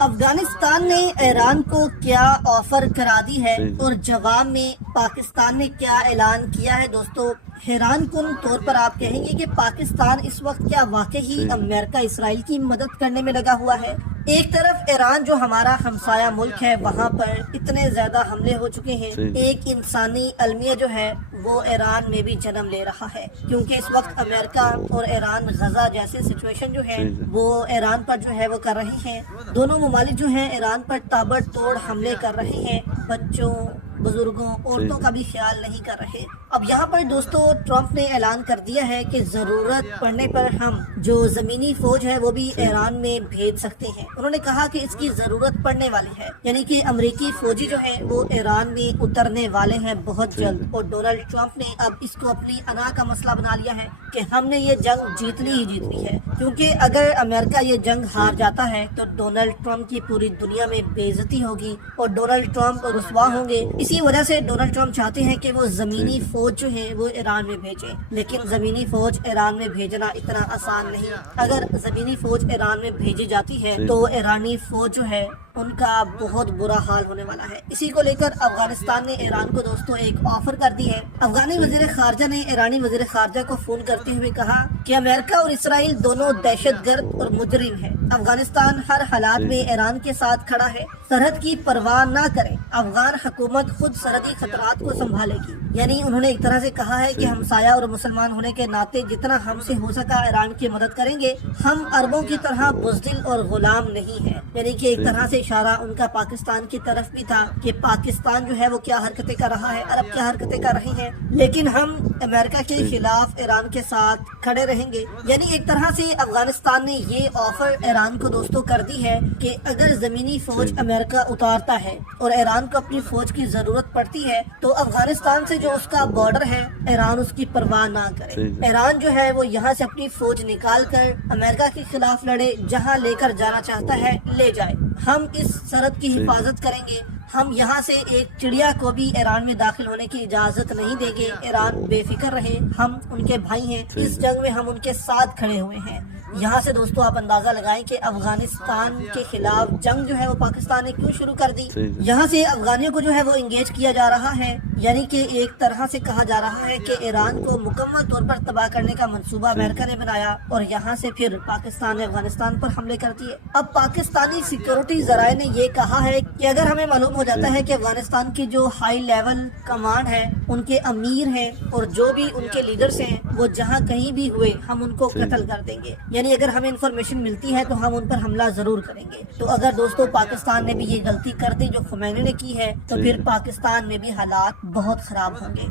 افغانستان نے ایران کو کیا آفر کرا دی ہے اور جواب میں پاکستان نے کیا اعلان کیا ہے دوستو، حیران کن طور پر آپ کہیں گے کہ پاکستان اس وقت کیا واقعی امریکہ اسرائیل کی مدد کرنے میں لگا ہوا ہے۔ ایک طرف ایران جو ہمارا ہمسایہ ملک ہے، وہاں پر اتنے زیادہ حملے ہو چکے ہیں، ایک انسانی المیہ جو ہے وہ ایران میں بھی جنم لے رہا ہے، کیونکہ اس وقت امریکہ اور ایران غزہ جیسے سچویشن جو ہے وہ ایران پر جو ہے وہ کر رہی ہیں۔ دونوں ممالک جو ہیں ایران پر تابڑ توڑ حملے کر رہے ہیں، بچوں، بزرگوں، عورتوں کا بھی خیال نہیں کر رہے۔ اب یہاں پر دوستو ٹرمپ نے اعلان کر دیا ہے کہ ضرورت پڑنے پر ہم جو زمینی فوج ہے وہ بھی ایران میں بھیج سکتے ہیں۔ انہوں نے کہا کہ اس کی ضرورت پڑنے والی ہے، یعنی کہ امریکی فوجی جو ہیں وہ ایران میں اترنے والے ہیں بہت جلد، اور ڈونلڈ ٹرمپ نے اب اس کو اپنی انا کا مسئلہ بنا لیا ہے کہ ہم نے یہ جنگ جیتنی ہی جیتنی ہے، کیونکہ اگر امریکہ یہ جنگ ہار جاتا ہے تو ڈونلڈ ٹرمپ کی پوری دنیا میں بے عزتی ہوگی اور ڈونلڈ ٹرمپ رسوا ہوں گے۔ اسی وجہ سے ڈونلڈ ٹرمپ چاہتے ہیں کہ وہ زمینی فوج جو ہے وہ ایران میں بھیجے، لیکن زمینی فوج ایران میں بھیجنا اتنا آسان نہیں۔ اگر زمینی فوج ایران میں بھیجی جاتی ہے تو ایرانی فوج جو ہے ان کا بہت برا حال ہونے والا ہے۔ اسی کو لے کر افغانستان نے ایران کو دوستو ایک آفر کر دی ہے۔ افغانی وزیر خارجہ نے ایرانی وزیر خارجہ کو فون کرتے ہوئے کہا کہ امریکہ اور اسرائیل دونوں دہشت گرد اور مجرم ہیں، افغانستان ہر حالات میں ایران کے ساتھ کھڑا ہے، سرحد کی پرواہ نہ کرے، افغان حکومت خود سرحدی خطرات کو سنبھالے گی۔ یعنی انہوں نے ایک طرح سے کہا ہے کہ ہمسایہ اور مسلمان ہونے کے ناطے جتنا ہم سے ہو سکا ایران کی مدد کریں گے، ہم عربوں کی طرح بزدل اور غلام نہیں ہیں۔ یعنی کہ ایک طرح سے اشارہ ان کا پاکستان کی طرف بھی تھا کہ پاکستان جو ہے وہ کیا حرکتیں کر رہا ہے، عرب کیا حرکتیں کر رہی ہیں، لیکن ہم امریکہ کے خلاف ایران کے ساتھ کھڑے رہیں گے۔ یعنی ایک طرح سے افغانستان نے یہ آفر ایران کو دوستو کر دی ہے کہ اگر زمینی فوج امریکہ اتارتا ہے اور ایران کو اپنی فوج کی ضرورت پڑتی ہے تو افغانستان سے جو اس کا بارڈر ہے ایران اس کی پرواہ نہ کرے، ایران جو ہے وہ یہاں سے اپنی فوج نکال کر امریکہ کے خلاف لڑے، جہاں لے کر جانا چاہتا ہے لے جائے، ہم اس سرحد کی حفاظت کریں گے، ہم یہاں سے ایک چڑیا کو بھی ایران میں داخل ہونے کی اجازت نہیں دیں گے، ایران بے فکر رہے، ہم ان کے بھائی ہیں، اس جنگ میں ہم ان کے ساتھ کھڑے ہوئے ہیں۔ یہاں سے دوستو آپ اندازہ لگائیں کہ افغانستان کے خلاف جنگ جو ہے وہ پاکستان نے کیوں شروع کر دی۔ یہاں سے افغانیوں کو جو ہے وہ انگیج کیا جا رہا ہے، یعنی کہ ایک طرح سے کہا جا رہا ہے کہ ایران کو مکمل طور پر تباہ کرنے کا منصوبہ امریکہ نے بنایا اور یہاں سے پھر پاکستان نے افغانستان پر حملے کر دیے۔ اب پاکستانی سیکورٹی ذرائع نے یہ کہا ہے کہ اگر ہمیں معلوم ہو جاتا ہے کہ افغانستان کی جو ہائی لیول کمانڈ ہے، ان کے امیر ہیں اور جو بھی ان کے لیڈرز ہیں، وہ جہاں کہیں بھی ہوئے ہم ان کو قتل کر دیں گے، یعنی اگر ہمیں انفارمیشن ملتی ہے تو ہم ان پر حملہ ضرور کریں گے۔ تو اگر دوستو پاکستان نے بھی یہ غلطی کر دی جو خمینی نے کی ہے تو پھر پاکستان میں بھی حالات بہت خراب ہوں گے۔